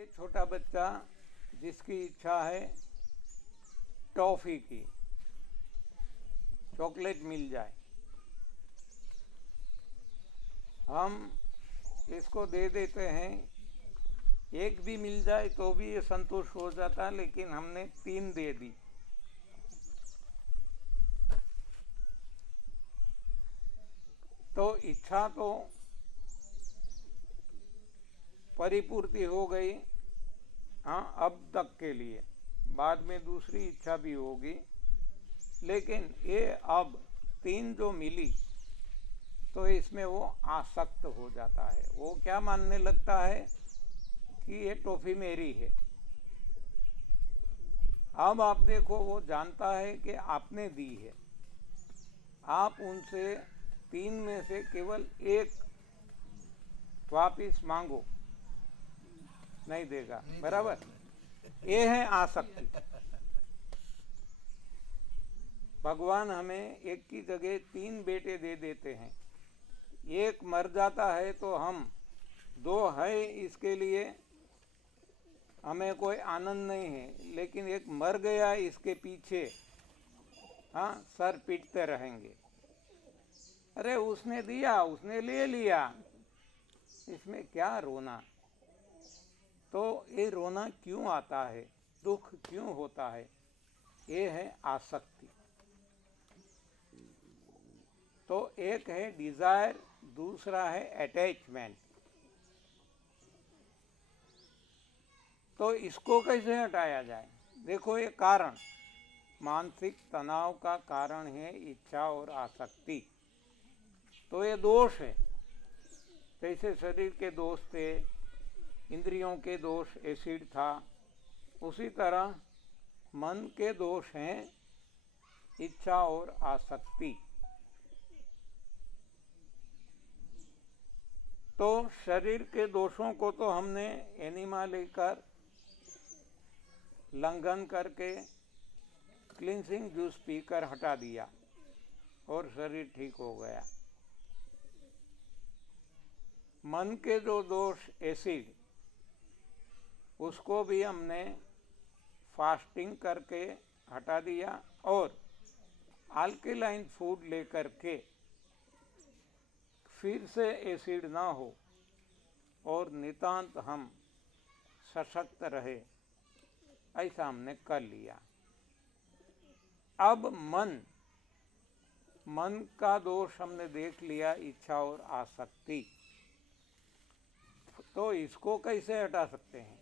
ये छोटा बच्चा जिसकी इच्छा है टॉफ़ी की, चॉकलेट मिल जाए, हम इसको दे देते हैं। एक भी मिल जाए तो भी ये संतुष्ट हो जाता, लेकिन हमने 3 दे दी। तो इच्छा तो परिपूर्ति हो गई, हाँ, अब तक के लिए। बाद में दूसरी इच्छा भी होगी, लेकिन ये अब 3 जो मिली तो इसमें वो आसक्त हो जाता है। वो क्या मानने लगता है कि ये टॉफ़ी मेरी है। अब आप देखो, वो जानता है कि आपने दी है, आप उनसे 3 में से केवल 1 वापिस मांगो, नहीं देगा, बराबर। ये है आसक्ति। भगवान हमें एक की जगह 3 बेटे दे देते हैं। एक मर जाता है तो हम 2 है, इसके लिए हमें कोई आनंद नहीं है, लेकिन एक मर गया इसके पीछे हाँ सर पीटते रहेंगे। अरे उसने दिया, उसने ले लिया, इसमें क्या रोना। तो ये रोना क्यों आता है, दुख क्यों होता है? ये है आसक्ति। तो एक है डिजायर, दूसरा है अटैचमेंट। तो इसको कैसे हटाया जाए? देखो, ये कारण, मानसिक तनाव का कारण है इच्छा और आसक्ति। तो ये दोष है। जैसे शरीर के दोष थे, इंद्रियों के दोष एसिड था, उसी तरह मन के दोष हैं इच्छा और आसक्ति। तो शरीर के दोषों को तो हमने एनिमा लेकर लंघन करके क्लींसिंग जूस पीकर हटा दिया और शरीर ठीक हो गया। मन के जो दोष एसिड, उसको भी हमने फास्टिंग करके हटा दिया और अल्कलाइन फूड लेकर के फिर से एसिड ना हो और नितांत हम सशक्त रहे, ऐसा हमने कर लिया। अब मन का दोष हमने देख लिया, इच्छा और आसक्ति। तो इसको कैसे हटा सकते हैं?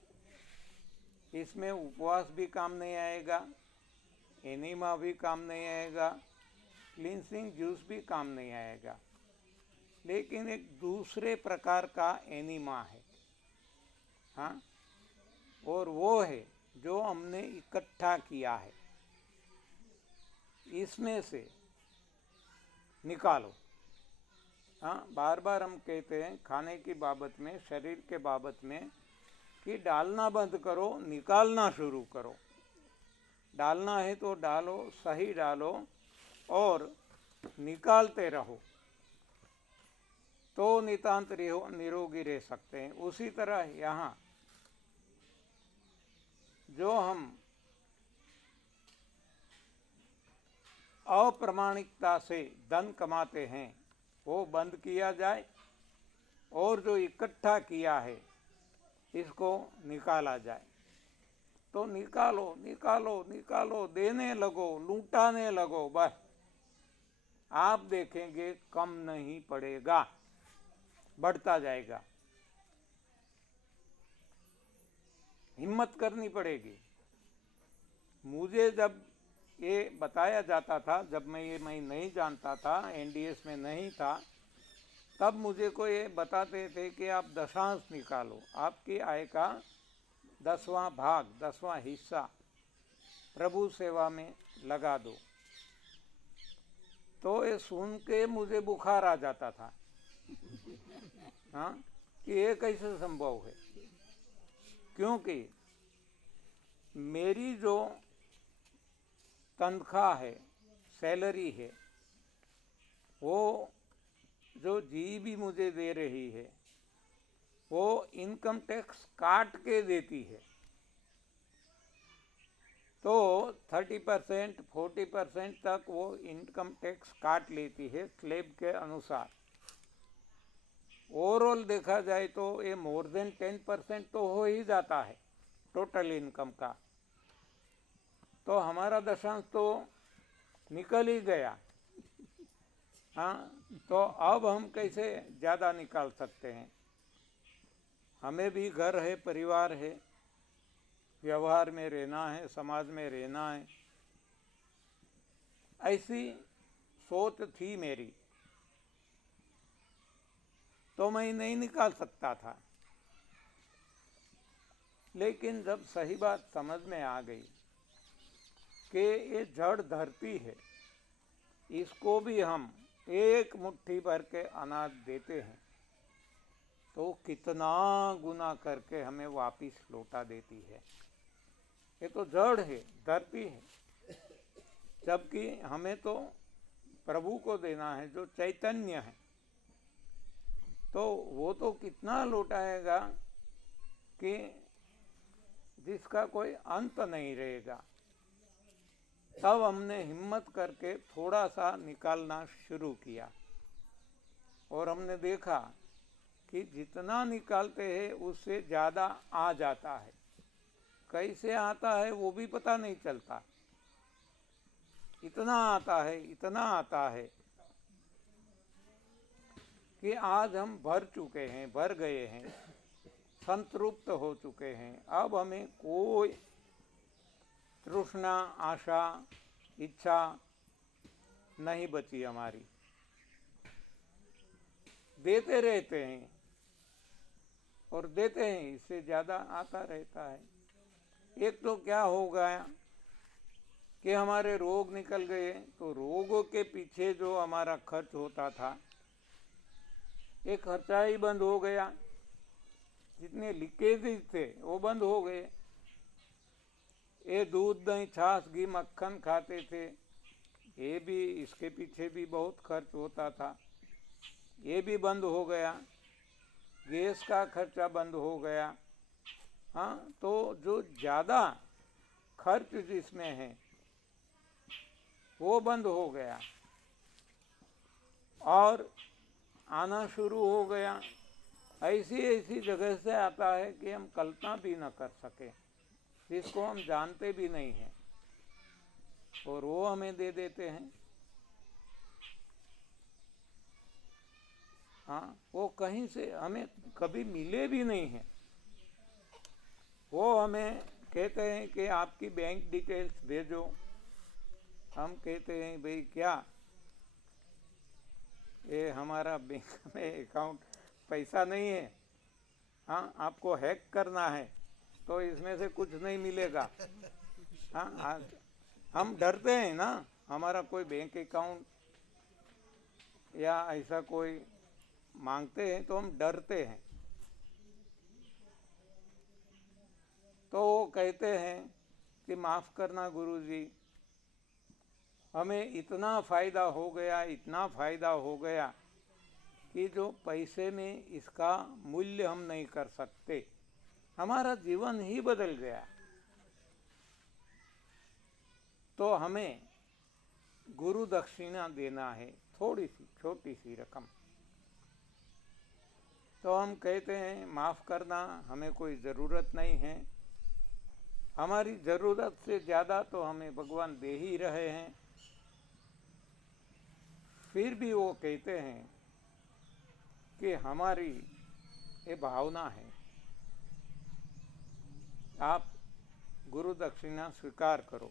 इसमें उपवास भी काम नहीं आएगा, एनिमा भी काम नहीं आएगा, क्लींसिंग जूस भी काम नहीं आएगा। लेकिन एक दूसरे प्रकार का एनिमा है, हाँ, और वो है जो हमने इकट्ठा किया है। इसमें से निकालो। हाँ, बार बार हम कहते हैं खाने की बाबत में, शरीर के बाबत में, कि डालना बंद करो, निकालना शुरू करो। डालना है तो डालो, सही डालो, और निकालते रहो, तो नितांत निरोगी रह सकते हैं। उसी तरह यहाँ जो हम अप्रामाणिकता से धन कमाते हैं वो बंद किया जाए, और जो इकट्ठा किया है इसको निकाला जाए। तो निकालो निकालो निकालो, देने लगो, लूटाने लगो, बस आप देखेंगे कम नहीं पड़ेगा, बढ़ता जाएगा। हिम्मत करनी पड़ेगी। मुझे जब ये बताया जाता था, जब मैं नहीं जानता था, एनडीएस में नहीं था, तब मुझे को ये बताते थे कि आप दशांश निकालो, आपकी आय का 10वां भाग, 10वां हिस्सा प्रभु सेवा में लगा दो। तो ये सुन के मुझे बुखार आ जाता था, हाँ, कि ये कैसे संभव है। क्योंकि मेरी जो तनख्वाह है, सैलरी है, वो जो जी भी मुझे दे रही है, वो इनकम टैक्स काट के देती है। तो 30% 40% तक वो इनकम टैक्स काट लेती है स्लैब के अनुसार। ओवरऑल देखा जाए तो ये मोर देन 10% तो हो ही जाता है टोटल इनकम का। तो हमारा दशांश तो निकल ही गया। हाँ, तो अब हम कैसे ज़्यादा निकाल सकते हैं? हमें भी घर है, परिवार है, व्यवहार में रहना है, समाज में रहना है। ऐसी सोच थी मेरी, तो मैं नहीं निकाल सकता था। लेकिन जब सही बात समझ में आ गई कि ये जड़ धरती है, इसको भी हम एक मुट्ठी भर के अनाज देते हैं तो कितना गुना करके हमें वापिस लौटा देती है। ये तो जड़ है, धरती है, जबकि हमें तो प्रभु को देना है जो चैतन्य है। तो वो तो कितना लौटाएगा कि जिसका कोई अंत नहीं रहेगा। तब हमने हिम्मत करके थोड़ा सा निकालना शुरू किया और हमने देखा कि जितना निकालते हैं उससे ज़्यादा आ जाता है। कैसे आता है वो भी पता नहीं चलता, इतना आता है, इतना आता है कि आज हम भर चुके हैं, भर गए हैं, संतृप्त हो चुके हैं। अब हमें कोई तृष्णा, आशा, इच्छा नहीं बची हमारी। देते रहते हैं और देते हैं, इससे ज़्यादा आता रहता है। एक तो क्या हो गया कि हमारे रोग निकल गए, तो रोगों के पीछे जो हमारा खर्च होता था, एक खर्चा ही बंद हो गया। जितने लीकेजेस थे वो बंद हो गए। ये दूध, दही, छाछ, घी, मक्खन खाते थे, ये भी, इसके पीछे भी बहुत खर्च होता था, ये भी बंद हो गया। गैस का खर्चा बंद हो गया। हाँ, तो जो ज़्यादा खर्च जिसमें है वो बंद हो गया और आना शुरू हो गया। ऐसी ऐसी जगह से आता है कि हम कल्पना भी न कर सके, जिसको हम जानते भी नहीं हैं, और वो हमें दे देते हैं। हाँ, वो कहीं से हमें कभी मिले भी नहीं हैं। वो हमें कहते हैं कि आपकी बैंक डिटेल्स भेजो। हम कहते हैं भाई क्या, ये हमारा बैंक में अकाउंट पैसा नहीं है। हाँ, आपको हैक करना है तो इसमें से कुछ नहीं मिलेगा। हाँ, हम डरते हैं ना, हमारा कोई बैंक अकाउंट या ऐसा कोई मांगते हैं तो हम डरते हैं। तो वो कहते हैं कि माफ़ करना गुरुजी, हमें इतना फ़ायदा हो गया, इतना फ़ायदा हो गया कि जो पैसे में इसका मूल्य हम नहीं कर सकते। हमारा जीवन ही बदल गया। तो हमें गुरु दक्षिणा देना है, थोड़ी सी छोटी सी रकम। तो हम कहते हैं माफ़ करना, हमें कोई ज़रूरत नहीं है। हमारी ज़रूरत से ज़्यादा तो हमें भगवान दे ही रहे हैं। फिर भी वो कहते हैं कि हमारी ये भावना है, आप गुरु दक्षिणा स्वीकार करो।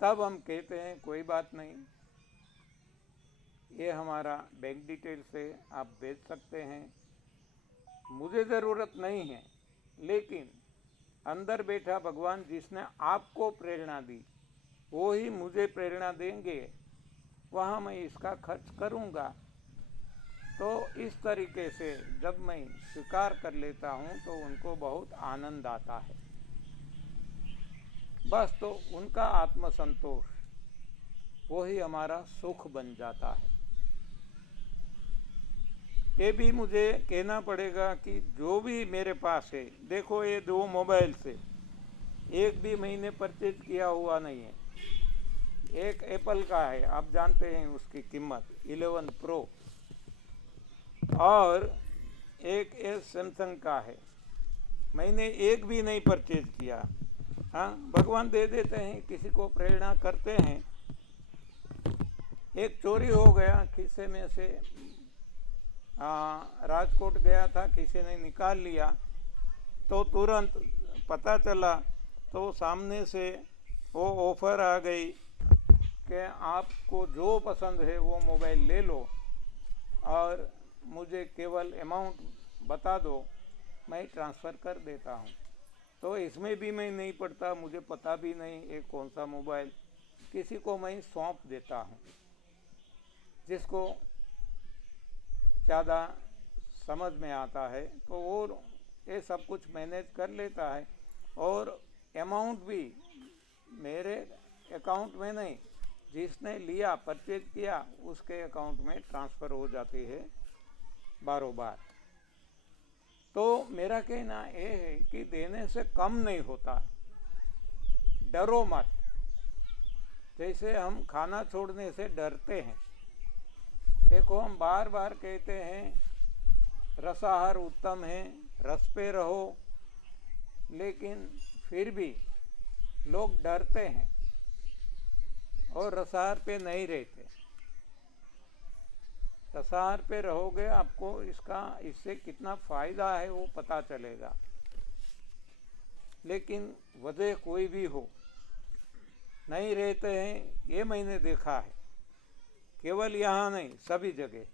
तब हम कहते हैं कोई बात नहीं, ये हमारा बैंक डिटेल से आप भेज सकते हैं, मुझे ज़रूरत नहीं है, लेकिन अंदर बैठा भगवान जिसने आपको प्रेरणा दी वो ही मुझे प्रेरणा देंगे, वहाँ मैं इसका खर्च करूँगा। तो इस तरीके से जब मैं स्वीकार कर लेता हूँ तो उनको बहुत आनंद आता है। बस, तो उनका आत्मसंतोष वही हमारा सुख बन जाता है। ये भी मुझे कहना पड़ेगा कि जो भी मेरे पास है, देखो ये 2 मोबाइल से एक भी महीने परचेज किया हुआ नहीं है। एक एप्पल का है, आप जानते हैं उसकी कीमत 11 प्रो, और एक सैमसंग का है, मैंने एक भी नहीं परचेज किया। हाँ, भगवान दे देते हैं, किसी को प्रेरणा करते हैं। एक चोरी हो गया खीसे में से, राजकोट गया था, किसी ने निकाल लिया, तो तुरंत पता चला, तो सामने से वो ऑफ़र आ गई कि आपको जो पसंद है वो मोबाइल ले लो और मुझे केवल अमाउंट बता दो, मैं ट्रांसफ़र कर देता हूँ। तो इसमें भी मैं नहीं पढ़ता, मुझे पता भी नहीं ये कौन सा मोबाइल, किसी को मैं सौंप देता हूँ जिसको ज़्यादा समझ में आता है, तो वो ये सब कुछ मैनेज कर लेता है। और अमाउंट भी मेरे अकाउंट में नहीं, जिसने लिया परचेज किया उसके अकाउंट में ट्रांसफ़र हो जाती है बारों बार। तो मेरा कहना ये है कि देने से कम नहीं होता, डरो मत। जैसे हम खाना छोड़ने से डरते हैं, देखो हम बार बार कहते हैं रसाहार उत्तम है, रस पे रहो, लेकिन फिर भी लोग डरते हैं और रसाहार पे नहीं रहते। रसाहार पे रहोगे, आपको इससे कितना फ़ायदा है वो पता चलेगा। लेकिन वजह कोई भी हो, नहीं रहते हैं, ये मैंने देखा है, केवल यहाँ नहीं सभी जगह,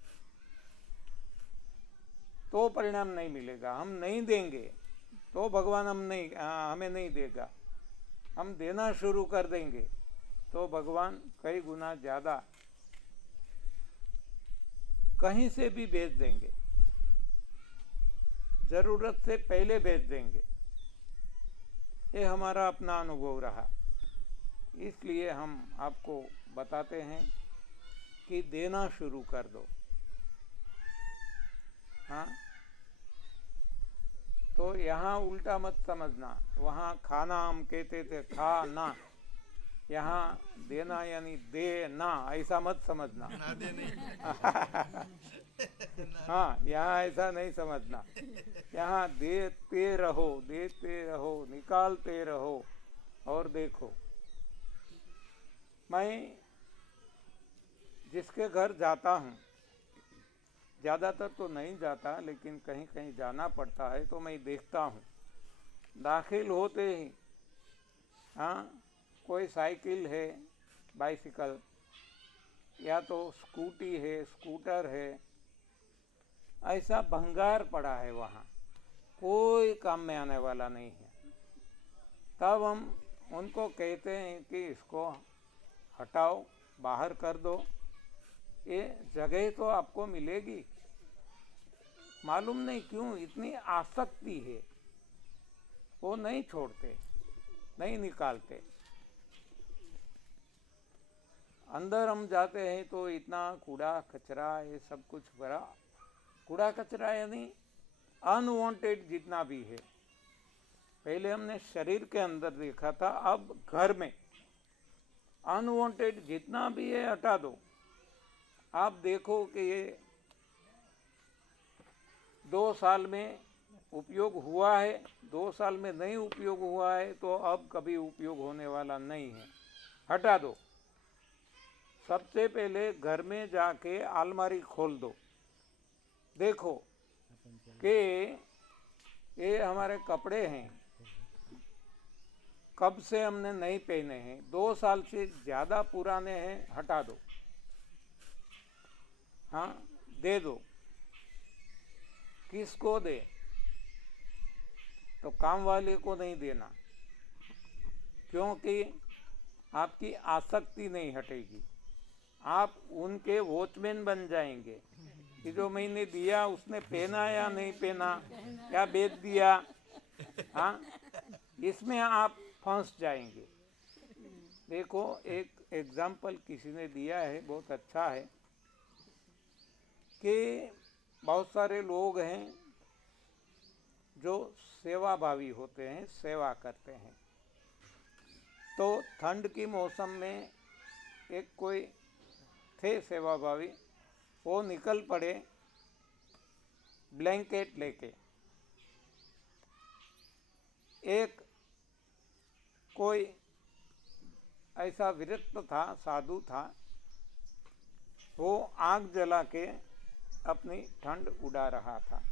तो परिणाम नहीं मिलेगा। हम नहीं देंगे तो भगवान हमें नहीं देगा। हम देना शुरू कर देंगे तो भगवान कई गुना ज़्यादा कहीं से भी भेज देंगे, ज़रूरत से पहले भेज देंगे। ये हमारा अपना अनुभव रहा, इसलिए हम आपको बताते हैं कि देना शुरू कर दो। हाँ, तो यहाँ उल्टा मत समझना, वहाँ खाना हम कहते थे खाना, यहाँ देना यानी देना, ऐसा मत समझना। हाँ, यहाँ ऐसा नहीं समझना, यहाँ देते रहो, निकालते रहो। और देखो, मैं जिसके घर जाता हूँ, ज़्यादातर तो नहीं जाता, लेकिन कहीं कहीं जाना पड़ता है, तो मैं देखता हूँ दाखिल होते ही, हाँ, कोई साइकिल है, बाइसिकल, या तो स्कूटी है, स्कूटर है, ऐसा भंगार पड़ा है, वहाँ कोई काम में आने वाला नहीं है। तब हम उनको कहते हैं कि इसको हटाओ, बाहर कर दो, ये जगह तो आपको मिलेगी। मालूम नहीं क्यों इतनी आसक्ति है, वो नहीं छोड़ते, नहीं निकालते। अंदर हम जाते हैं तो इतना कूड़ा कचरा, ये सब कुछ भरा, कूड़ा कचरा यानी अनवांटेड जितना भी है। पहले हमने शरीर के अंदर देखा था, अब घर में अनवांटेड जितना भी है हटा दो। आप देखो कि ये 2 साल में उपयोग हुआ है, 2 साल में नहीं उपयोग हुआ है, तो अब कभी उपयोग होने वाला नहीं है, हटा दो। सबसे पहले घर में जाके अलमारी खोल दो, देखो कि ये हमारे कपड़े हैं, कब से हमने नहीं पहने हैं, 2 साल से ज़्यादा पुराने हैं, हटा दो। हाँ, दे दो। किसको दे? तो काम वाले को नहीं देना, क्योंकि आपकी आसक्ति नहीं हटेगी। आप उनके वॉचमैन बन जाएंगे कि जो मैंने दिया उसने पहना या नहीं पहना, या बेच दिया। हाँ, इसमें आप फंस जाएंगे। देखो, एक एग्जाम्पल किसी ने दिया है, बहुत अच्छा है, कि बहुत सारे लोग हैं जो सेवाभावी होते हैं, सेवा करते हैं। तो ठंड की मौसम में एक कोई थे सेवाभावी, वो निकल पड़े ब्लैंकेट लेके। एक कोई ऐसा विरक्त था, साधु था, वो आग जला के अपनी ठंड उड़ा रहा था।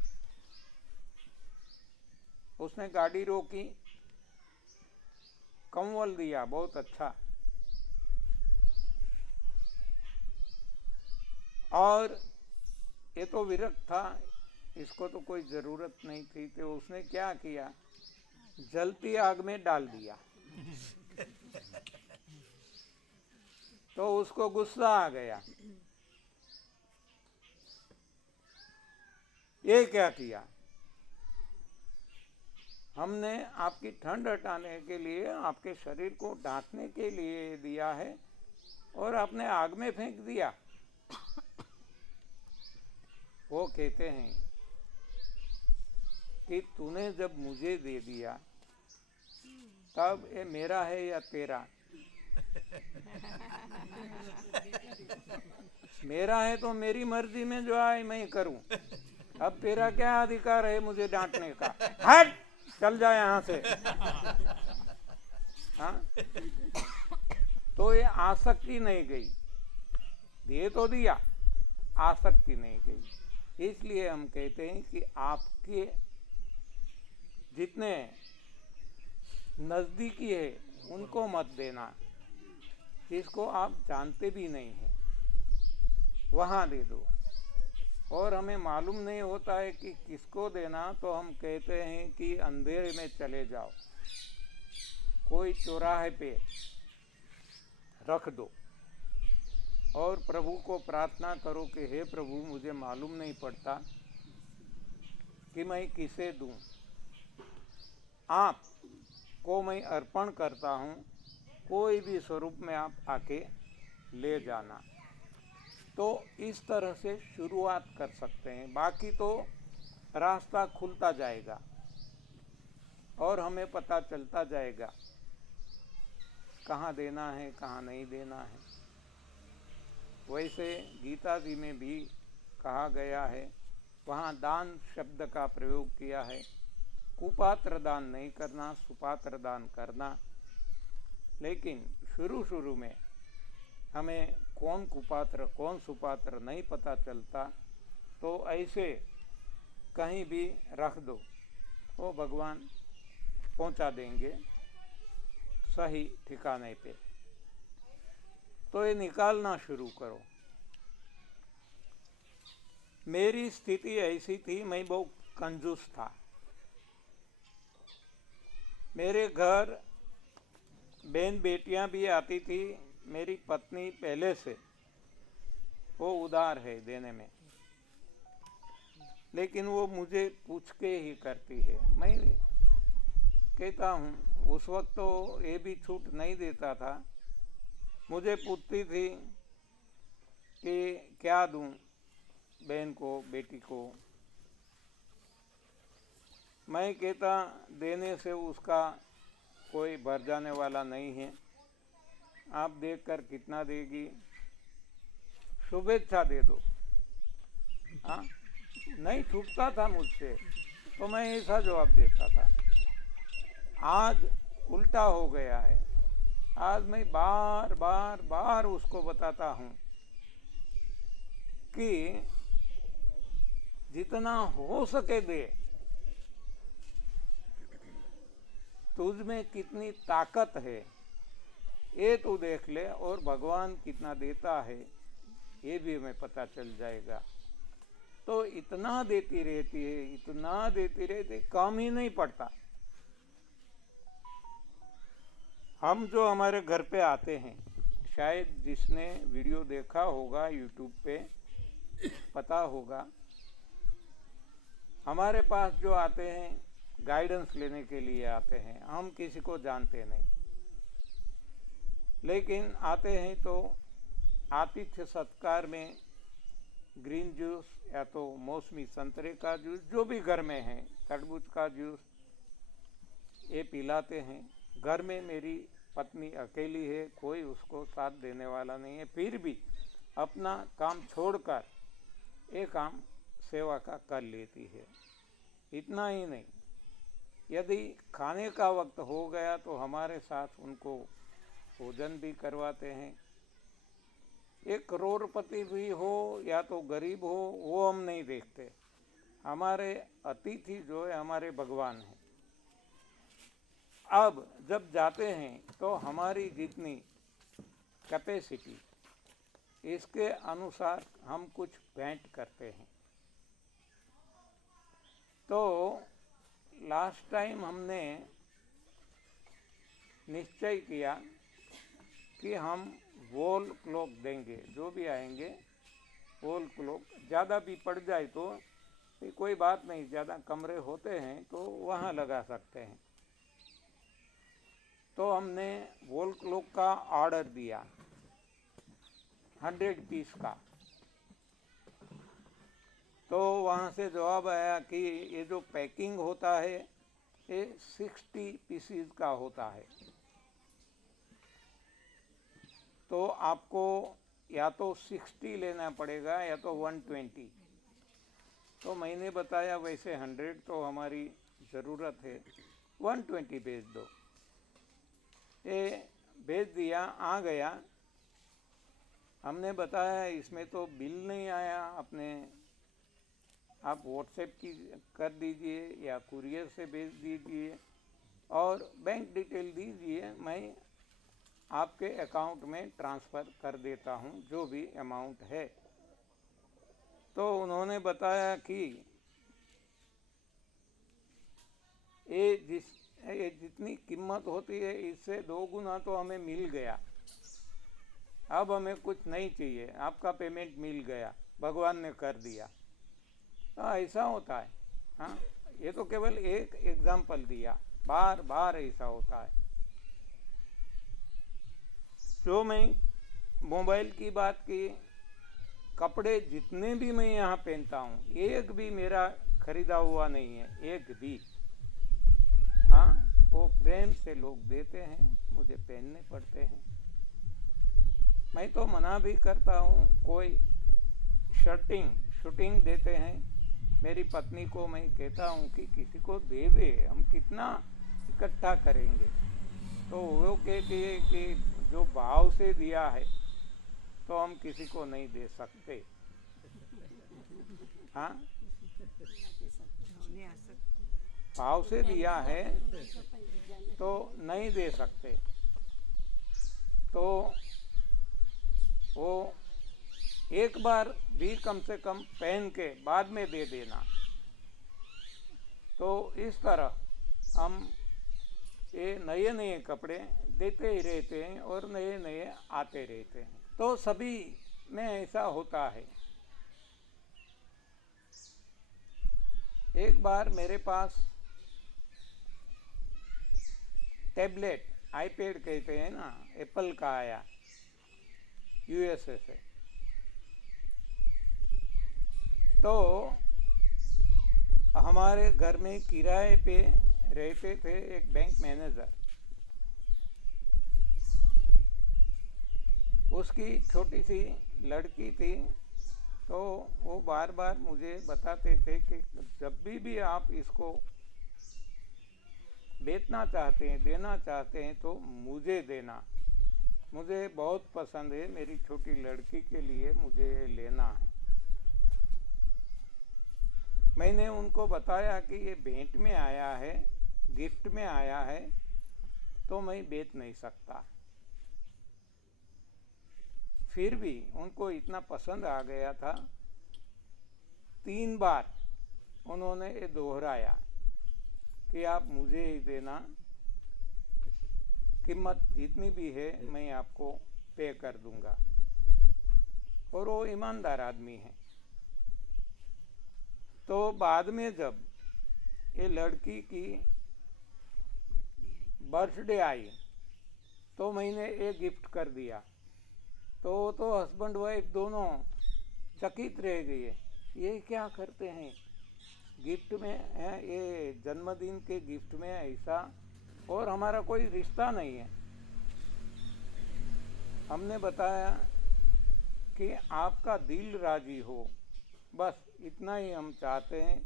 उसने गाड़ी रोकी, कंबल दिया बहुत अच्छा, और ये तो विरक्त था, इसको तो कोई ज़रूरत नहीं थी, तो उसने क्या किया, जलती आग में डाल दिया। तो उसको गुस्सा आ गया, ये क्या किया, हमने आपकी ठंड हटाने के लिए, आपके शरीर को ढांकने के लिए दिया है और आपने आग में फेंक दिया। वो कहते हैं कि तूने जब मुझे दे दिया तब ये मेरा है या तेरा? मेरा है तो मेरी मर्जी में जो आए मैं करूं। अब तेरा क्या अधिकार है मुझे डांटने का? हट, चल जा यहां से। हाँ, तो ये आसक्ति नहीं गई, दे तो दिया, आसक्ति नहीं गई। इसलिए हम कहते हैं कि आपके जितने नजदीकी है उनको मत देना, जिसको आप जानते भी नहीं हैं वहां दे दो। और हमें मालूम नहीं होता है कि किसको देना, तो हम कहते हैं कि अंधेरे में चले जाओ, कोई चौराहे पे रख दो और प्रभु को प्रार्थना करो कि हे प्रभु, मुझे मालूम नहीं पड़ता कि मैं किसे दूं, आप को मैं अर्पण करता हूं, कोई भी स्वरूप में आप आके ले जाना। तो इस तरह से शुरुआत कर सकते हैं, बाकी तो रास्ता खुलता जाएगा और हमें पता चलता जाएगा कहाँ देना है, कहाँ नहीं देना है। वैसे गीता जी में भी कहा गया है, वहाँ दान शब्द का प्रयोग किया है। कुपात्र दान नहीं करना, सुपात्र दान करना। लेकिन शुरू में हमें कौन कुपात्र कौन सुपात्र नहीं पता चलता, तो ऐसे कहीं भी रख दो, वो भगवान पहुंचा देंगे सही ठिकाने पे। तो ये निकालना शुरू करो। मेरी स्थिति ऐसी थी, मैं बहुत कंजूस था। मेरे घर बहन बेटियां भी आती थी, मेरी पत्नी पहले से वो उदार है देने में, लेकिन वो मुझे पूछ के ही करती है। मैं कहता हूँ उस वक्त तो ये भी छूट नहीं देता था, मुझे पूछती थी कि क्या दूं बहन को, बेटी को। मैं कहता देने से उसका कोई भर जाने वाला नहीं है, आप देखकर कितना देगी, शुभेच्छा दे दो। हाँ, नहीं छूटता था मुझसे, तो मैं ऐसा जवाब देता था। आज उल्टा हो गया है, आज मैं बार बार उसको बताता हूँ कि जितना हो सके दे, तुझ में कितनी ताकत है ये तू देख ले, और भगवान कितना देता है ये भी हमें पता चल जाएगा। तो इतना देती रहती है, इतना देती रहती, कम ही नहीं पड़ता। हम जो हमारे घर पे आते हैं, शायद जिसने वीडियो देखा होगा यूट्यूब पे पता होगा, हमारे पास जो आते हैं गाइडेंस लेने के लिए आते हैं, हम किसी को जानते नहीं, लेकिन आते हैं तो आतिथ्य सत्कार में ग्रीन जूस या तो मौसमी संतरे का जूस, जो भी घर में है, तरबूज का जूस, ये पिलाते हैं। घर में मेरी पत्नी अकेली है, कोई उसको साथ देने वाला नहीं है, फिर भी अपना काम छोड़कर ये काम सेवा का कर लेती है। इतना ही नहीं, यदि खाने का वक्त हो गया तो हमारे साथ उनको भोजन भी करवाते हैं। एक करोड़पति भी हो या तो गरीब हो, वो हम नहीं देखते। हमारे अतिथि जो है हमारे भगवान हैं। अब जब जाते हैं तो हमारी जितनी कैपेसिटी, इसके अनुसार हम कुछ भेंट करते हैं। तो लास्ट टाइम हमने निश्चय किया कि हम वॉल क्लॉक देंगे, जो भी आएंगे वॉल क्लॉक। ज़्यादा भी पड़ जाए तो कोई बात नहीं, ज़्यादा कमरे होते हैं तो वहाँ लगा सकते हैं। तो हमने वॉल क्लॉक का ऑर्डर दिया 100 पीस का। तो वहाँ से जवाब आया कि ये जो पैकिंग होता है ये 60 पीसीज का होता है, तो आपको या तो 60 लेना पड़ेगा या तो 120। तो मैंने बताया वैसे 100 तो हमारी ज़रूरत है, 120 भेज दो। ये भेज दिया, आ गया। हमने बताया इसमें तो बिल नहीं आया, आप व्हाट्सएप की कर दीजिए या कुरियर से भेज दीजिए और बैंक डिटेल दीजिए, मैं आपके अकाउंट में ट्रांसफ़र कर देता हूँ जो भी अमाउंट है। तो उन्होंने बताया कि ये जितनी कीमत होती है इससे 2 गुना तो हमें मिल गया, अब हमें कुछ नहीं चाहिए, आपका पेमेंट मिल गया, भगवान ने कर दिया। हाँ, ऐसा होता है। हाँ, ये तो केवल एक एग्जाम्पल दिया, बार बार ऐसा होता है। जो मैं मोबाइल की बात की, कपड़े जितने भी मैं यहाँ पहनता हूँ एक भी मेरा खरीदा हुआ नहीं है, एक भी। हाँ, वो प्रेम से लोग देते हैं, मुझे पहनने पड़ते हैं। मैं तो मना भी करता हूँ। कोई शूटिंग देते हैं, मेरी पत्नी को मैं कहता हूँ कि किसी को दे दे, हम कितना इकट्ठा करेंगे। तो वो कहती है कि जो भाव से दिया है तो हम किसी को नहीं दे सकते। हाँ, भाव से दिया है तो नहीं दे सकते। तो वो एक बार भी कम से कम पहन के बाद में दे देना। तो इस तरह हम ये नए नए कपड़े देते ही रहते हैं और नए नए आते रहते हैं। तो सभी में ऐसा होता है। एक बार मेरे पास टैबलेट, आईपैड कहते हैं ना, एप्पल का आया यूएसए से। तो हमारे घर में किराए पे रहते थे एक बैंक मैनेजर, उसकी छोटी सी लड़की थी। तो वो बार बार मुझे बताते थे कि जब भी आप इसको बेचना चाहते हैं, देना चाहते हैं तो मुझे देना, मुझे बहुत पसंद है, मेरी छोटी लड़की के लिए मुझे ये लेना है। मैंने उनको बताया कि ये भेंट में आया है, गिफ्ट में आया है, तो मैं बेच नहीं सकता। फिर भी उनको इतना पसंद आ गया था, 3 बार उन्होंने ये दोहराया कि आप मुझे ही देना, कीमत जितनी भी है मैं आपको पे कर दूंगा। और वो ईमानदार आदमी है। तो बाद में जब ये लड़की की बर्थडे आई तो मैंने एक गिफ्ट कर दिया। तो हस्बैंड वाइफ दोनों चकित रह गए, ये क्या करते हैं गिफ्ट में है, ये जन्मदिन के गिफ्ट में ऐसा, और हमारा कोई रिश्ता नहीं है। हमने बताया कि आपका दिल राजी हो, बस इतना ही हम चाहते हैं।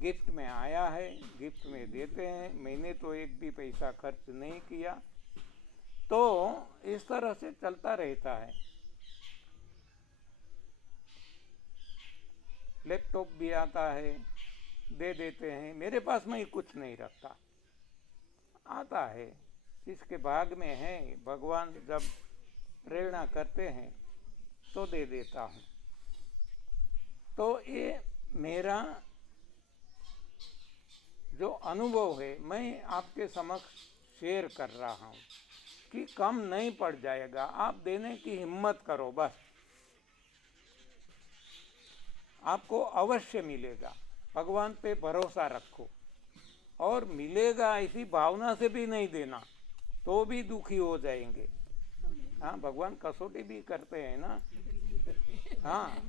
गिफ्ट में आया है, गिफ्ट में देते हैं, मैंने तो एक भी पैसा खर्च नहीं किया। तो इस तरह से चलता रहता है। लैपटॉप भी आता है, दे देते हैं, मेरे पास में ही कुछ नहीं रखता, आता है जिसके भाग में है, भगवान जब प्रेरणा करते हैं तो दे देता हूँ। तो ये मेरा जो अनुभव है मैं आपके समक्ष शेयर कर रहा हूँ कि कम नहीं पड़ जाएगा, आप देने की हिम्मत करो, बस आपको अवश्य मिलेगा। भगवान पे भरोसा रखो, और मिलेगा ऐसी भावना से भी नहीं देना, तो भी दुखी हो जाएंगे। हाँ, भगवान कसौटी भी करते हैं ना। हाँ,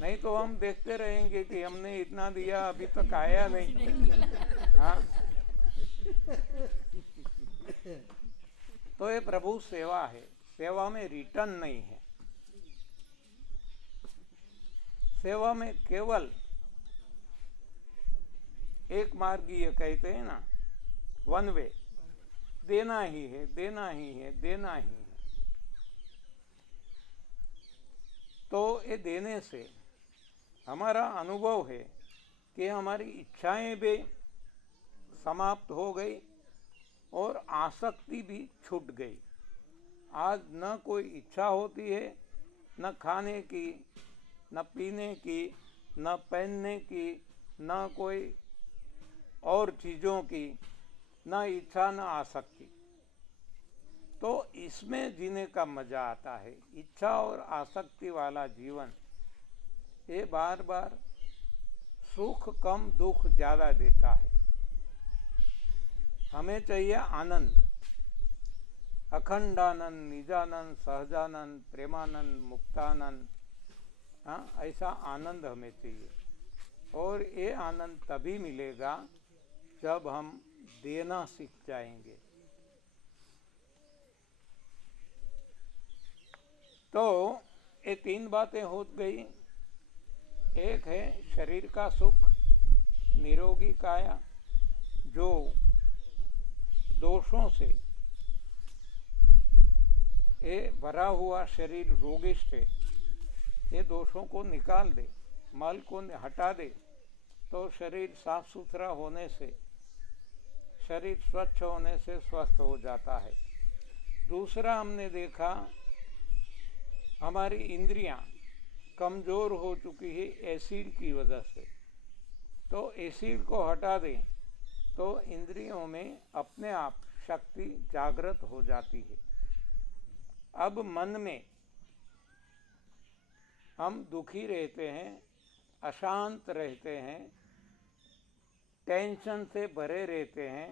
नहीं तो हम देखते रहेंगे कि हमने इतना दिया अभी तक आया नहीं। हाँ, तो ये प्रभु सेवा है, सेवा में रिटर्न नहीं है। सेवा में केवल एक मार्गीय कहते हैं ना, वन वे, देना ही है, देना ही है, देना ही है। तो ये देने से हमारा अनुभव है कि हमारी इच्छाएं भी समाप्त हो गई और आसक्ति भी छूट गई। आज न कोई इच्छा होती है, न खाने की, न पीने की, न पहनने की, न कोई और चीज़ों की, न इच्छा न आसक्ति। तो इसमें जीने का मजा आता है। इच्छा और आसक्ति वाला जीवन ये बार बार सुख कम दुख ज़्यादा देता है। हमें चाहिए आनंद, अखंडानंद, निजानंद, सहजानंद, प्रेमानंद, मुक्तानंद। हाँ, ऐसा आनंद हमें चाहिए, और ये आनंद तभी मिलेगा जब हम देना सीख जाएंगे। तो ये तीन बातें हो गई। एक है शरीर का सुख, निरोगी काया, जो दोषों से ये भरा हुआ शरीर रोगिष्ठ है, ये दोषों को निकाल दे, मल को हटा दे, तो शरीर साफ सुथरा होने से, शरीर स्वच्छ होने से स्वस्थ हो जाता है। दूसरा हमने देखा हमारी इंद्रियां कमज़ोर हो चुकी है एसिड की वजह से, तो एसिड को हटा दें तो इंद्रियों में अपने आप शक्ति जागृत हो जाती है। अब मन में हम दुखी रहते हैं, अशांत रहते हैं, टेंशन से भरे रहते हैं,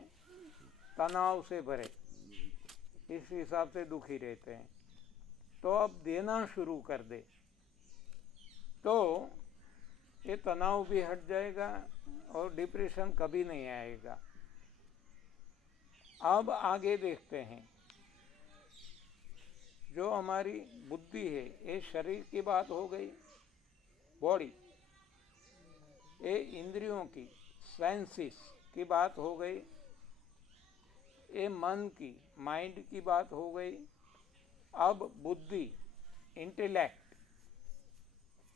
तनाव से भरे, इस हिसाब से दुखी रहते हैं। तो अब देना शुरू कर दे तो ये तनाव भी हट जाएगा और डिप्रेशन कभी नहीं आएगा। अब आगे देखते हैं, जो हमारी बुद्धि है, ये शरीर की बात हो गई, बॉडी, ये इंद्रियों की, सेंसेस की बात हो गई, ये मन की, माइंड की बात हो गई। अब बुद्धि, इंटेलेक्ट,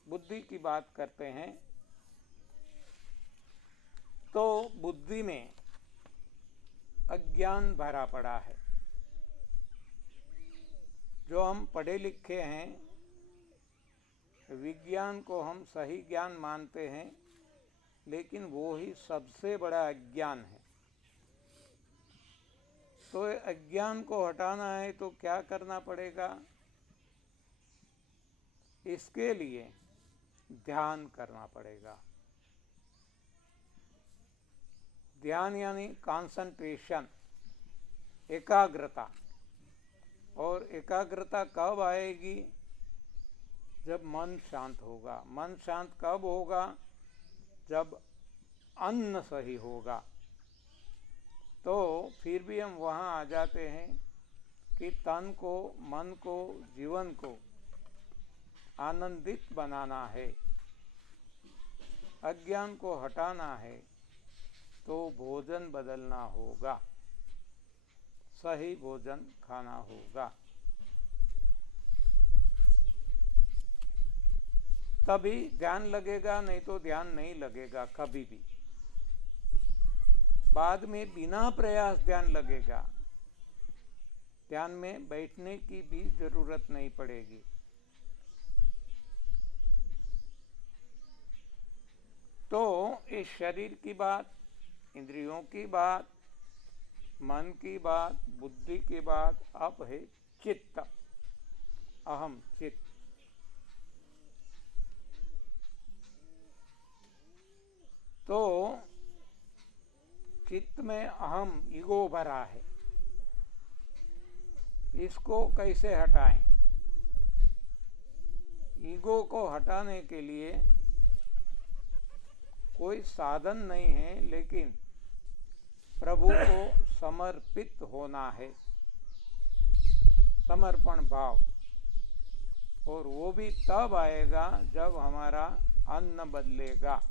बुद्धि की बात करते हैं। तो बुद्धि में अज्ञान भरा पड़ा है। जो हम पढ़े लिखे हैं, विज्ञान को हम सही ज्ञान मानते हैं, लेकिन वो ही सबसे बड़ा अज्ञान है। तो अज्ञान को हटाना है तो क्या करना पड़ेगा? इसके लिए ध्यान करना पड़ेगा। ध्यान यानी कंसंट्रेशन, एकाग्रता। और एकाग्रता कब आएगी? जब मन शांत होगा। मन शांत कब होगा? जब अन्न सही होगा। तो फिर भी हम वहाँ आ जाते हैं कि तन को, मन को, जीवन को आनंदित बनाना है, अज्ञान को हटाना है, तो भोजन बदलना होगा, सही भोजन खाना होगा। तभी ध्यान लगेगा, नहीं तो ध्यान नहीं लगेगा कभी भी। बाद में बिना प्रयास ध्यान लगेगा, ध्यान में बैठने की भी जरूरत नहीं पड़ेगी। तो इस शरीर की बात, इंद्रियों की बात, मन की बात, बुद्धि की बात, अब है चित्त, अहम चित्त। तो चित्त में अहम, ईगो भरा है, इसको कैसे हटाएं? ईगो को हटाने के लिए कोई साधन नहीं है, लेकिन प्रभु को समर्पित होना है, समर्पण भाव। और वो भी तब आएगा जब हमारा अन्न बदलेगा।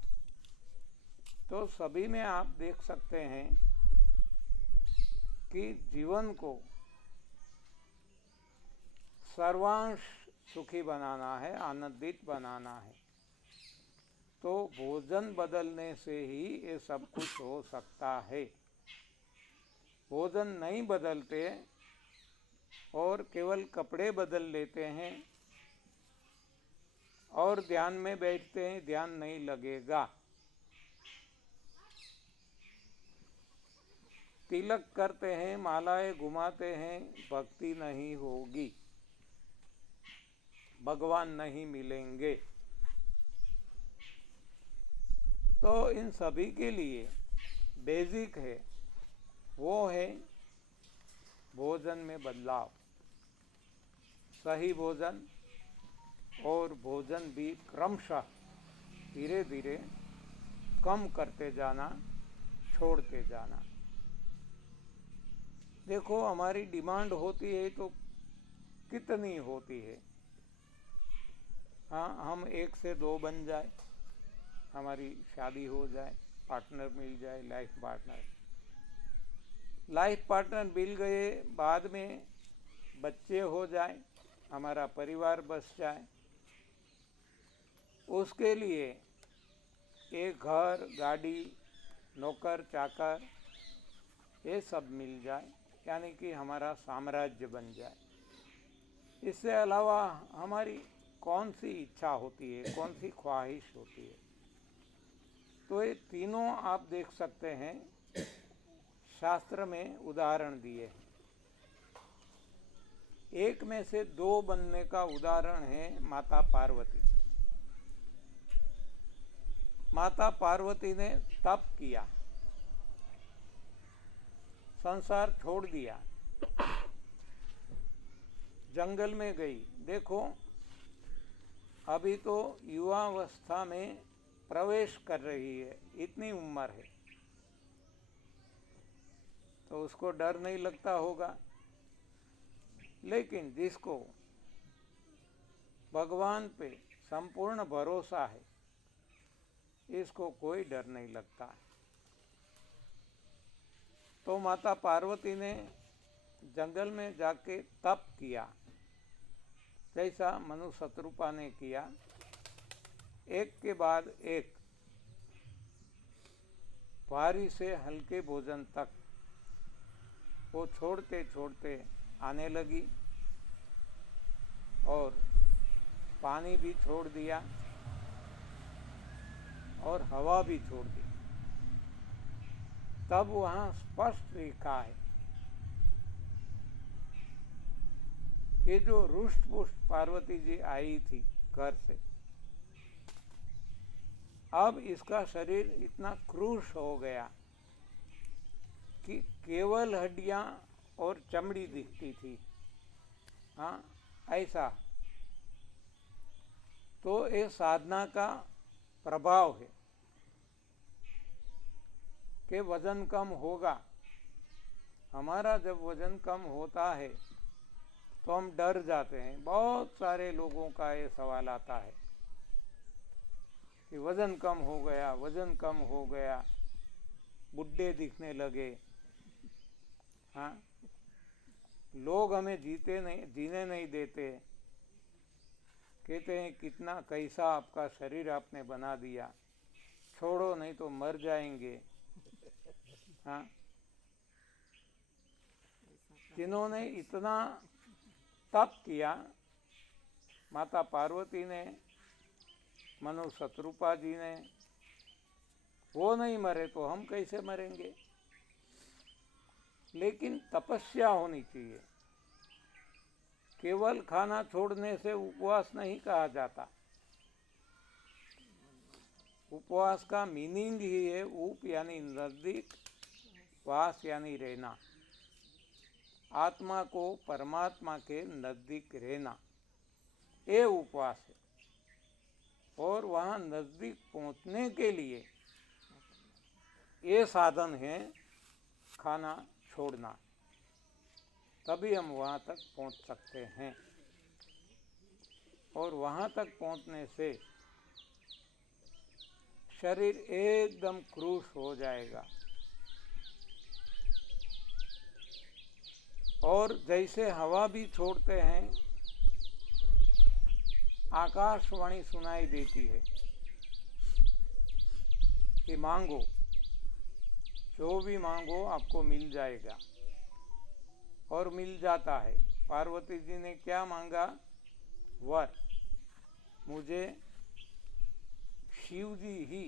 तो सभी में आप देख सकते हैं कि जीवन को सर्वांश सुखी बनाना है, आनंदित बनाना है, तो भोजन बदलने से ही ये सब कुछ हो सकता है। भोजन नहीं बदलते और केवल कपड़े बदल लेते हैं और ध्यान में बैठते हैं, ध्यान नहीं लगेगा। तिलक करते हैं, मालाएं घुमाते हैं, भक्ति नहीं होगी, भगवान नहीं मिलेंगे। तो इन सभी के लिए बेसिक है, वो है भोजन में बदलाव, सही भोजन, और भोजन भी क्रमशः धीरे धीरे कम करते जाना, छोड़ते जाना। देखो, हमारी डिमांड होती है तो कितनी होती है। हाँ, हम 1 से 2 बन जाए, हमारी शादी हो जाए, पार्टनर मिल जाए, लाइफ पार्टनर मिल गए, बाद में बच्चे हो जाए, हमारा परिवार बस जाए, उसके लिए एक घर, गाड़ी, नौकर चाकर, ये सब मिल जाए, यानी कि हमारा साम्राज्य बन जाए। इससे अलावा हमारी कौन सी इच्छा होती है, कौन सी ख्वाहिश होती है? तो ये तीनों आप देख सकते हैं, शास्त्र में उदाहरण दिए हैं। एक में से 2 बनने का उदाहरण है माता पार्वती। माता पार्वती ने तप किया, संसार छोड़ दिया, जंगल में गई। देखो, अभी तो युवावस्था में प्रवेश कर रही है, इतनी उम्र है, तो उसको डर नहीं लगता होगा। लेकिन जिसको भगवान पे संपूर्ण भरोसा है, इसको कोई डर नहीं लगता। तो माता पार्वती ने जंगल में जाके तप किया, जैसा मनु शत्रुपा ने किया। एक के बाद एक भारी से हल्के भोजन तक वो छोड़ते छोड़ते आने लगी, और पानी भी छोड़ दिया और हवा भी छोड़ दी। तब वहाँ स्पष्ट लिखा है कि जो रुष्ट पुष्ट पार्वती जी आई थी घर से, अब इसका शरीर इतना क्रूश हो गया कि केवल हड्डियां और चमड़ी दिखती थी। हाँ, ऐसा तो ये साधना का प्रभाव है कि वजन कम होगा। हमारा जब वजन कम होता है तो हम डर जाते हैं। बहुत सारे लोगों का ये सवाल आता है कि वजन कम हो गया, वजन कम हो गया, बुढ़े दिखने लगे। हाँ, लोग हमें जीने नहीं देते। कहते हैं कितना कैसा आपका शरीर आपने बना दिया, छोड़ो नहीं तो मर जाएंगे। हाँ, जिन्होंने इतना तप किया, माता पार्वती ने, मनु शत्रुपा जी ने, वो नहीं मरे तो हम कैसे मरेंगे। लेकिन तपस्या होनी चाहिए। केवल खाना छोड़ने से उपवास नहीं कहा जाता। उपवास का मीनिंग ही है उप यानी नजदीक, वास यानी रहना, आत्मा को परमात्मा के नजदीक रहना, ये उपवास है। और वहाँ नजदीक पहुँचने के लिए ये साधन है खाना छोड़ना, तभी हम वहाँ तक पहुँच सकते हैं। और वहाँ तक पहुँचने से शरीर एकदम क्रूश हो जाएगा। और जैसे हवा भी छोड़ते हैं, आकाशवाणी सुनाई देती है कि मांगो, जो भी मांगो आपको मिल जाएगा। और मिल जाता है। पार्वती जी ने क्या मांगा? वर। मुझे शिव जी ही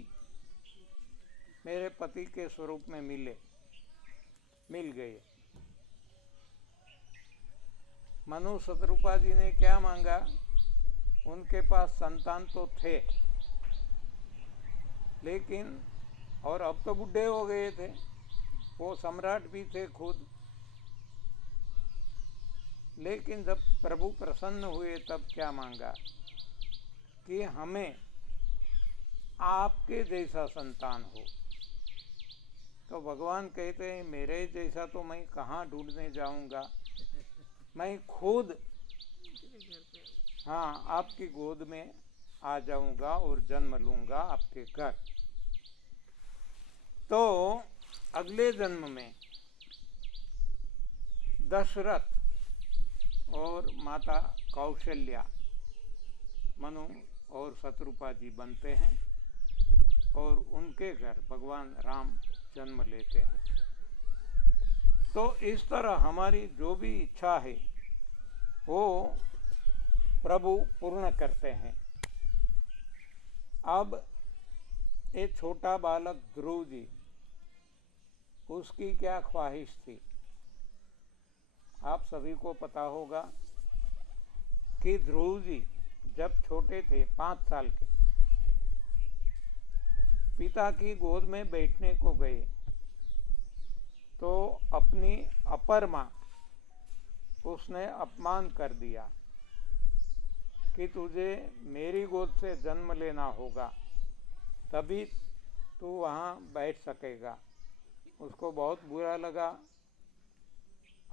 मेरे पति के स्वरूप में मिल गए। मनु शत्रुपा जी ने क्या मांगा? उनके पास संतान तो थे, लेकिन और अब तो बुढ़े हो गए थे, वो सम्राट भी थे खुद। लेकिन जब प्रभु प्रसन्न हुए तब क्या मांगा कि हमें आपके जैसा संतान हो। तो भगवान कहते हैं मेरे जैसा तो मैं कहाँ ढूंढने जाऊंगा, मैं खुद हाँ आपकी गोद में आ जाऊंगा और जन्म लूंगा आपके घर। तो अगले जन्म में दशरथ और माता कौशल्या, मनु और शत्रुपा जी बनते हैं और उनके घर भगवान राम जन्म लेते हैं। तो इस तरह हमारी जो भी इच्छा है वो प्रभु पूर्ण करते हैं। अब एक छोटा बालक ध्रुव जी, उसकी क्या ख्वाहिश थी? आप सभी को पता होगा कि ध्रुव जी जब छोटे थे, 5 साल के, पिता की गोद में बैठने को गए तो अपनी अपर माँ, उसने अपमान कर दिया कि तुझे मेरी गोद से जन्म लेना होगा, तभी तू वहाँ बैठ सकेगा। उसको बहुत बुरा लगा,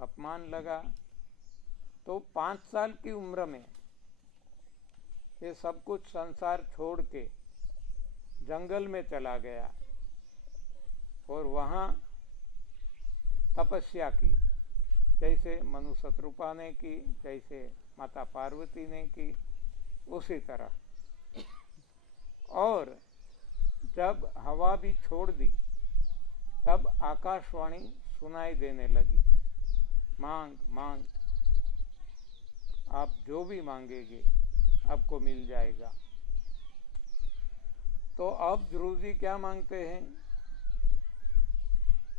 अपमान लगा। तो 5 साल की उम्र में ये सब कुछ संसार छोड़ के जंगल में चला गया और वहाँ तपस्या की, जैसे मनु शत्रुपा ने की, जैसे माता पार्वती ने की, उसी तरह। और जब हवा भी छोड़ दी तब आकाशवाणी सुनाई देने लगी, मांग मांग, आप जो भी मांगेंगे आपको मिल जाएगा। तो अब ध्रुव जी क्या मांगते हैं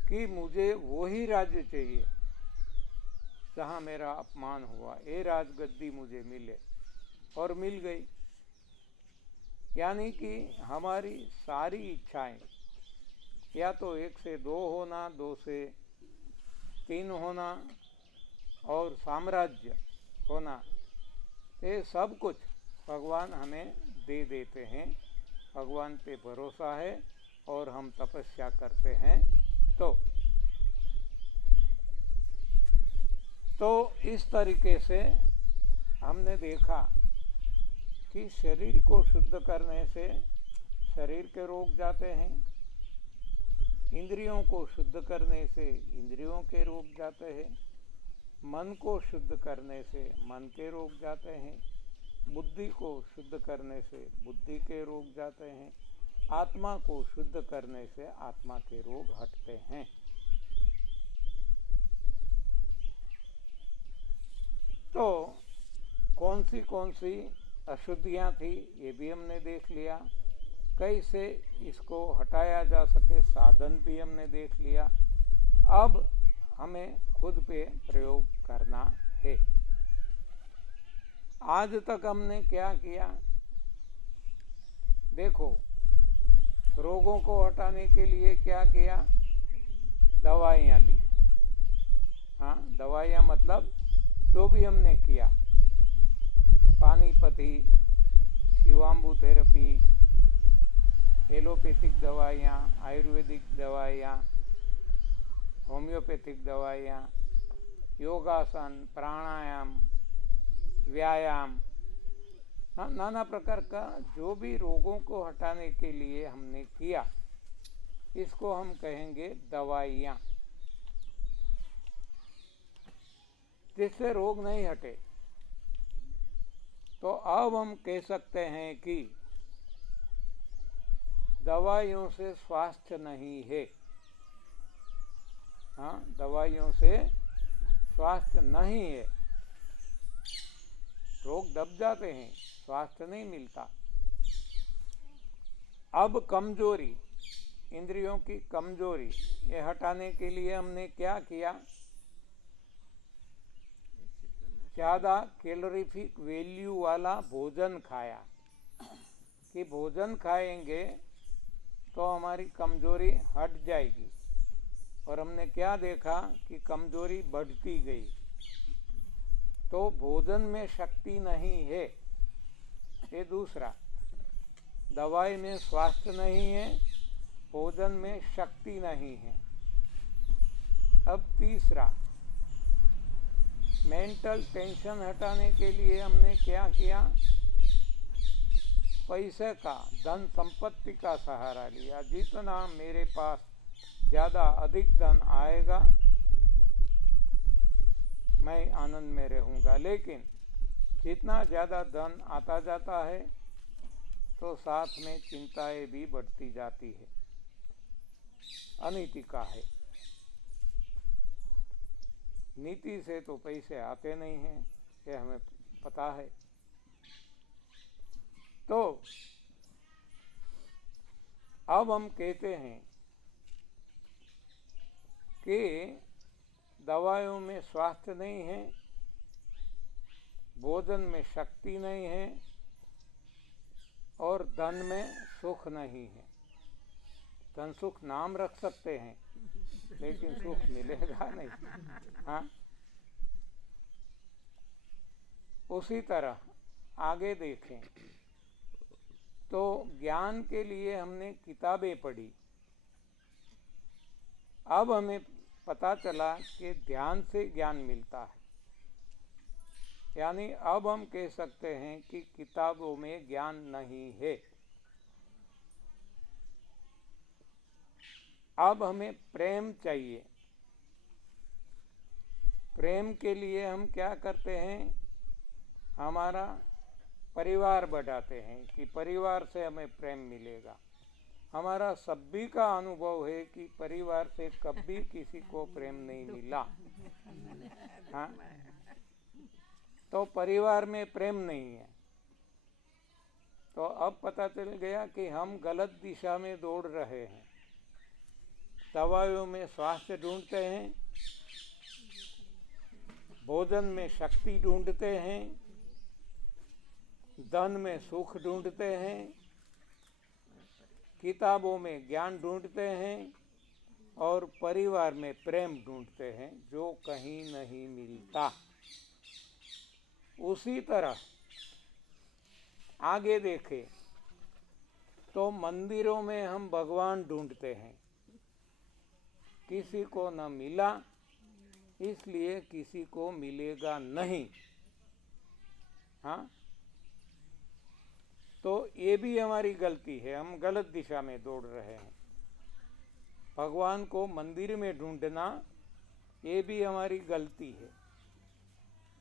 कि मुझे वही राज्य चाहिए जहाँ मेरा अपमान हुआ, ये राजगद्दी मुझे मिले। और मिल गई। यानी कि हमारी सारी इच्छाएं या तो 1 से 2 होना, 2 से 3 होना और साम्राज्य होना, ये सब कुछ भगवान हमें दे देते हैं। भगवान पे भरोसा है और हम तपस्या करते हैं। तो इस तरीके से हमने देखा कि शरीर को शुद्ध करने से शरीर के रोग जाते हैं, इंद्रियों को शुद्ध करने से इंद्रियों के रोग जाते हैं, मन को शुद्ध करने से मन के रोग जाते हैं, बुद्धि को शुद्ध करने से बुद्धि के रोग जाते हैं, आत्मा को शुद्ध करने से आत्मा के रोग हटते हैं। तो कौन सी अशुद्धियां थी ये भी हमने देख लिया, कैसे इसको हटाया जा सके साधन भी हमने देख लिया। अब हमें खुद पे प्रयोग करना है। आज तक हमने क्या किया? देखो, रोगों को हटाने के लिए क्या किया? दवाइयाँ ली। हाँ, दवाइयाँ मतलब जो भी हमने किया, पानीपति, शिवाम्बु थेरेपी, एलोपैथिक दवाइयाँ, आयुर्वेदिक दवाइयाँ, होम्योपैथिक दवाइयाँ, योगासन, प्राणायाम, व्यायाम, नाना प्रकार का जो भी रोगों को हटाने के लिए हमने किया, इसको हम कहेंगे दवाइयाँ, जिससे रोग नहीं हटे। तो अब हम कह सकते हैं कि दवाइयों से स्वास्थ्य नहीं है। हाँ, दवाइयों से स्वास्थ्य नहीं है। रोग दब जाते हैं, स्वास्थ्य नहीं मिलता। अब कमजोरी, इंद्रियों की कमजोरी, ये हटाने के लिए हमने क्या किया? ज़्यादा कैलोरीफिक वैल्यू वाला भोजन खाया कि भोजन खाएंगे तो हमारी कमजोरी हट जाएगी। और हमने क्या देखा कि कमजोरी बढ़ती गई। तो भोजन में शक्ति नहीं है, ये दूसरा। दवाई में स्वास्थ्य नहीं है, भोजन में शक्ति नहीं है। अब तीसरा, मेंटल टेंशन हटाने के लिए हमने क्या किया? पैसे का, धन संपत्ति का सहारा लिया। जितना मेरे पास ज़्यादा अधिक धन आएगा, मैं आनंद में रहूँगा। लेकिन जितना ज़्यादा धन आता जाता है तो साथ में चिंताएं भी बढ़ती जाती है। अनीति का है। नीति से तो पैसे आते नहीं हैं, ये हमें पता है। तो अब हम कहते हैं कि दवाइयों में स्वास्थ्य नहीं है, भोजन में शक्ति नहीं है और धन में सुख नहीं है। धन सुख नाम रख सकते हैं, लेकिन सुख मिलेगा नहीं। हाँ, उसी तरह आगे देखें तो ज्ञान के लिए हमने किताबें पढ़ी। अब हमें पता चला कि ध्यान से ज्ञान मिलता है। यानी अब हम कह सकते हैं कि किताबों में ज्ञान नहीं है। अब हमें प्रेम चाहिए। प्रेम के लिए हम क्या करते हैं? हमारा परिवार बढ़ाते हैं कि परिवार से हमें प्रेम मिलेगा। हमारा सभी का अनुभव है कि परिवार से कभी किसी को प्रेम नहीं मिला। हाँ, तो परिवार में प्रेम नहीं है। तो अब पता चल गया कि हम गलत दिशा में दौड़ रहे हैं। दवाइयों में स्वास्थ्य ढूंढते हैं, भोजन में शक्ति ढूंढते हैं, धन में सुख ढूंढते हैं, किताबों में ज्ञान ढूंढते हैं और परिवार में प्रेम ढूंढते हैं, जो कहीं नहीं मिलता। उसी तरह आगे देखें तो मंदिरों में हम भगवान ढूंढते हैं, किसी को न मिला इसलिए किसी को मिलेगा नहीं। हाँ, तो ये भी हमारी गलती है, हम गलत दिशा में दौड़ रहे हैं। भगवान को मंदिर में ढूंढना ये भी हमारी गलती है।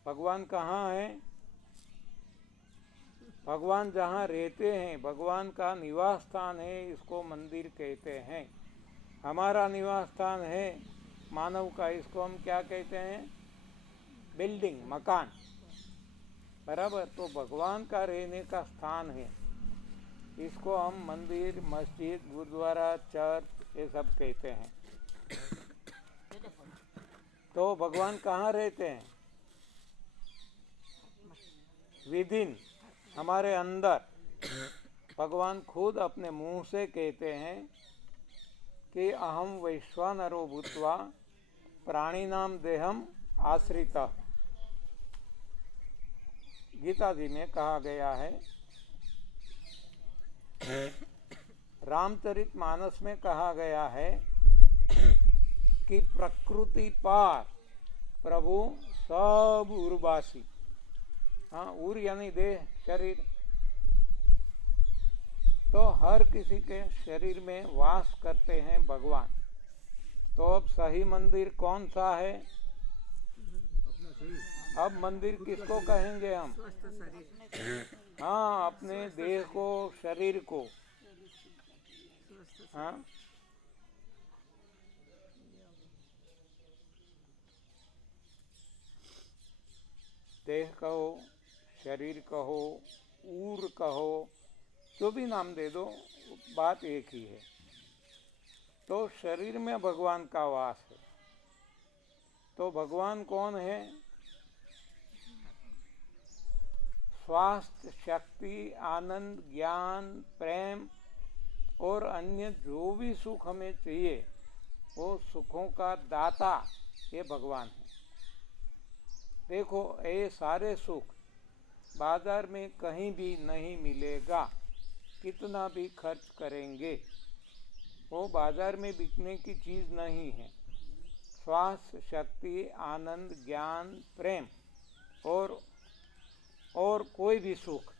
भगवान कहाँ है? भगवान जहाँ रहते हैं, भगवान का निवास स्थान है, इसको मंदिर कहते हैं। हमारा निवास स्थान है मानव का, इसको हम क्या कहते हैं? बिल्डिंग, मकान, बराबर। तो भगवान का रहने का स्थान है, इसको हम मंदिर, मस्जिद, गुरुद्वारा, चर्च ये सब कहते हैं। तो भगवान कहाँ रहते हैं? विदिन, हमारे अंदर। भगवान खुद अपने मुंह से कहते हैं कि अहम वैश्वानरो भूत्वा प्राणिनाम देहम आश्रितः। गीता जी में कहा गया है, रामचरितमानस में कहा गया है कि प्रकृति पार प्रभु सब उर्वासी। हाँ, उर यानी देह, शरीर। तो हर किसी के शरीर में वास करते हैं भगवान। तो अब सही मंदिर कौन सा है? अब मंदिर किसको कहेंगे हम? हाँ, अपने देह को, शरीर को। हाँ, देह कहो, शरीर कहो, ऊर कहो, जो भी नाम दे दो, बात एक ही है। तो शरीर में भगवान का वास है। तो भगवान कौन है? स्वास्थ्य, शक्ति, आनंद, ज्ञान, प्रेम और अन्य जो भी सुख हमें चाहिए, वो सुखों का दाता ये भगवान है। देखो, ये सारे सुख बाजार में कहीं भी नहीं मिलेगा, कितना भी खर्च करेंगे, वो बाजार में बिकने की चीज नहीं है। स्वास्थ्य, शक्ति, आनंद, ज्ञान, प्रेम और कोई भी सुख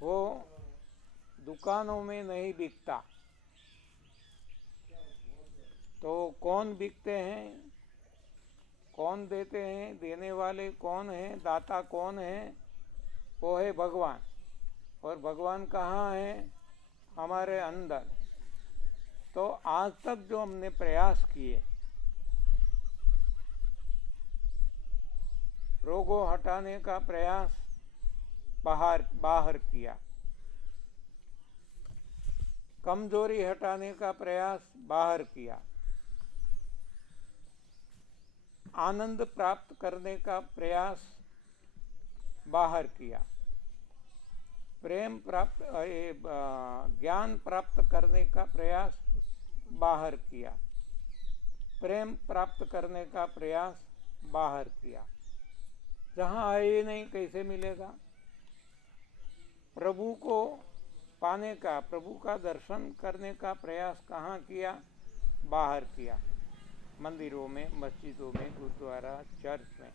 वो दुकानों में नहीं बिकता। तो कौन बिकते हैं? कौन देते हैं? देने वाले कौन है? दाता कौन है? वो है भगवान। और भगवान कहाँ है? हमारे अंदर। तो आज तक जो हमने प्रयास किए, रोगों हटाने का प्रयास बाहर किया, कमजोरी हटाने का प्रयास बाहर किया, आनंद प्राप्त करने का प्रयास बाहर किया, प्रेम प्राप्त, ज्ञान प्राप्त करने का प्रयास बाहर किया, प्रेम प्राप्त करने का प्रयास बाहर किया। जहाँ आए नहीं, कैसे मिलेगा? प्रभु को पाने का, प्रभु का दर्शन करने का प्रयास कहाँ किया? बाहर किया, मंदिरों में, मस्जिदों में, गुरुद्वारा, चर्च में,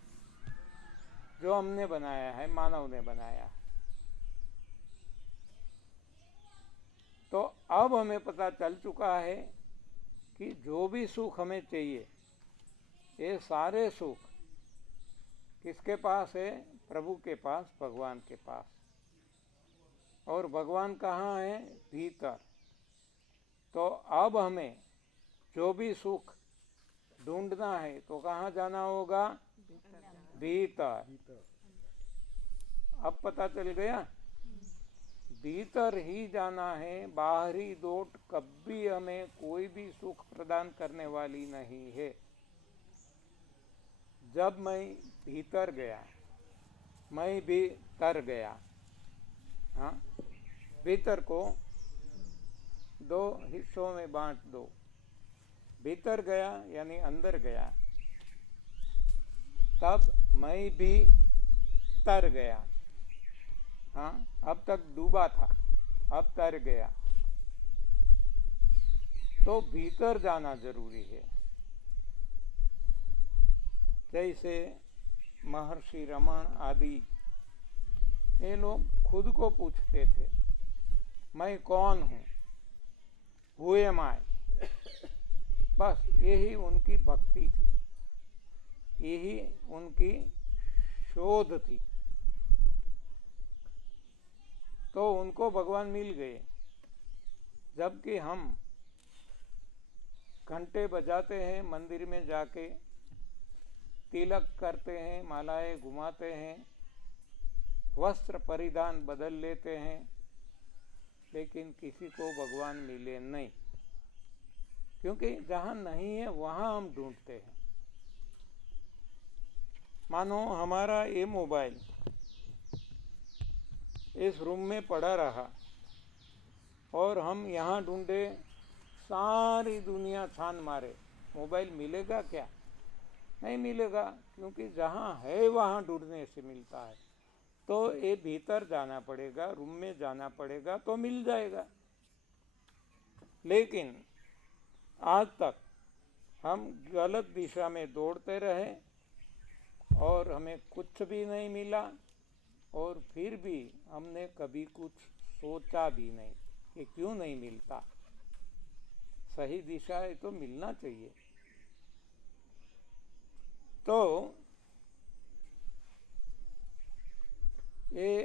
जो हमने बनाया है, मानव ने बनाया। तो अब हमें पता चल चुका है कि जो भी सुख हमें चाहिए, ये सारे सुख किसके पास है? प्रभु के पास, भगवान के पास। और भगवान कहाँ है? भीतर। तो अब हमें जो भी सुख ढूंढना है तो कहाँ जाना होगा? भीतर। अब पता चल गया? भीतर ही जाना है। बाहरी दौड़ कभी हमें कोई भी सुख प्रदान करने वाली नहीं है। जब मैं भीतर गया, मैं भी तर गया। हाँ, भीतर को दो हिस्सों में बांट दो। भीतर गया यानी अंदर गया, तब मैं भी तर गया। हाँ, अब तक डूबा था, अब तर गया। तो भीतर जाना जरूरी है। जैसे महर्षि रमण आदि, ये लोग खुद को पूछते थे, मैं कौन हूँ, हु एम आई। बस यही उनकी भक्ति थी, यही उनकी शोध थी। तो उनको भगवान मिल गए। जबकि हम घंटे बजाते हैं, मंदिर में जाके तिलक करते हैं, मालाएं घुमाते हैं, वस्त्र परिधान बदल लेते हैं, लेकिन किसी को भगवान मिले नहीं। क्योंकि जहाँ नहीं है वहाँ हम ढूंढते हैं। मानो हमारा ये मोबाइल इस रूम में पड़ा रहा और हम यहाँ ढूंढे, सारी दुनिया छान मारे, मोबाइल मिलेगा क्या? नहीं मिलेगा, क्योंकि जहाँ है वहाँ ढूंढने से मिलता है। तो ये भीतर जाना पड़ेगा, रूम में जाना पड़ेगा, तो मिल जाएगा। लेकिन आज तक हम गलत दिशा में दौड़ते रहे और हमें कुछ भी नहीं मिला, और फिर भी हमने कभी कुछ सोचा भी नहीं कि क्यों नहीं मिलता। सही दिशा है तो मिलना चाहिए। तो ये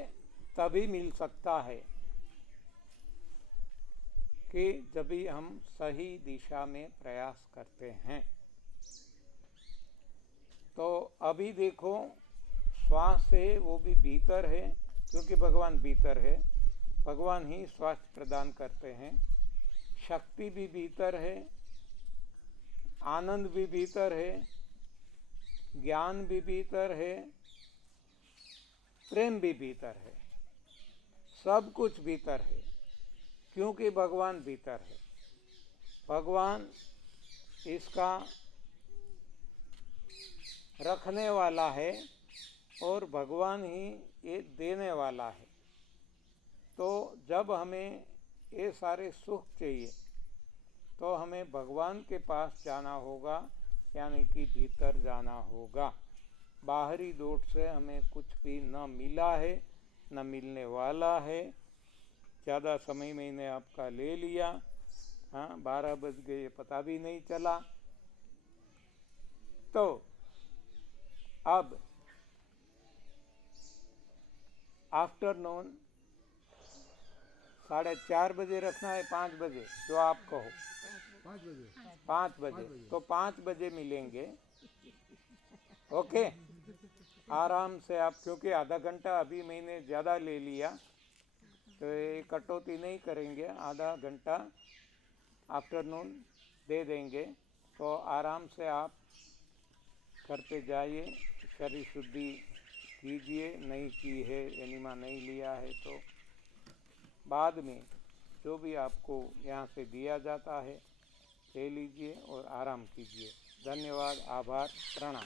तभी मिल सकता है कि जब भी हम सही दिशा में प्रयास करते हैं। तो अभी देखो, श्वास है वो भी भीतर है, क्योंकि भगवान भीतर है, भगवान ही स्वास्थ्य प्रदान करते हैं। शक्ति भी भीतर है, आनंद भी भीतर है, ज्ञान भी भीतर है, प्रेम भी भीतर है, सब कुछ भीतर है, क्योंकि भगवान भीतर है। भगवान इसका रखने वाला है और भगवान ही ये देने वाला है। तो जब हमें ये सारे सुख चाहिए तो हमें भगवान के पास जाना होगा, यानी कि भीतर जाना होगा। बाहरी दौड़ से हमें कुछ भी न मिला है, न मिलने वाला है। ज़्यादा समय मैंने आपका ले लिया, हाँ 12 बज गए पता भी नहीं चला। तो अब आफ्टरनून 4:30 बजे रखना है, 5 बजे, जो आप कहो। 5 बजे तो 5 बजे मिलेंगे। ओके, आराम से आप, क्योंकि आधा घंटा अभी मैंने ज़्यादा ले लिया, तो ये कटौती नहीं करेंगे, आधा घंटा आफ्टरनून दे देंगे। तो आराम से आप करते जाइए, शरीर शुद्धि कीजिए। नहीं की है, एनिमा नहीं लिया है तो बाद में जो भी आपको यहाँ से दिया जाता है ले लीजिए और आराम कीजिए। धन्यवाद, आभार, प्रणाम।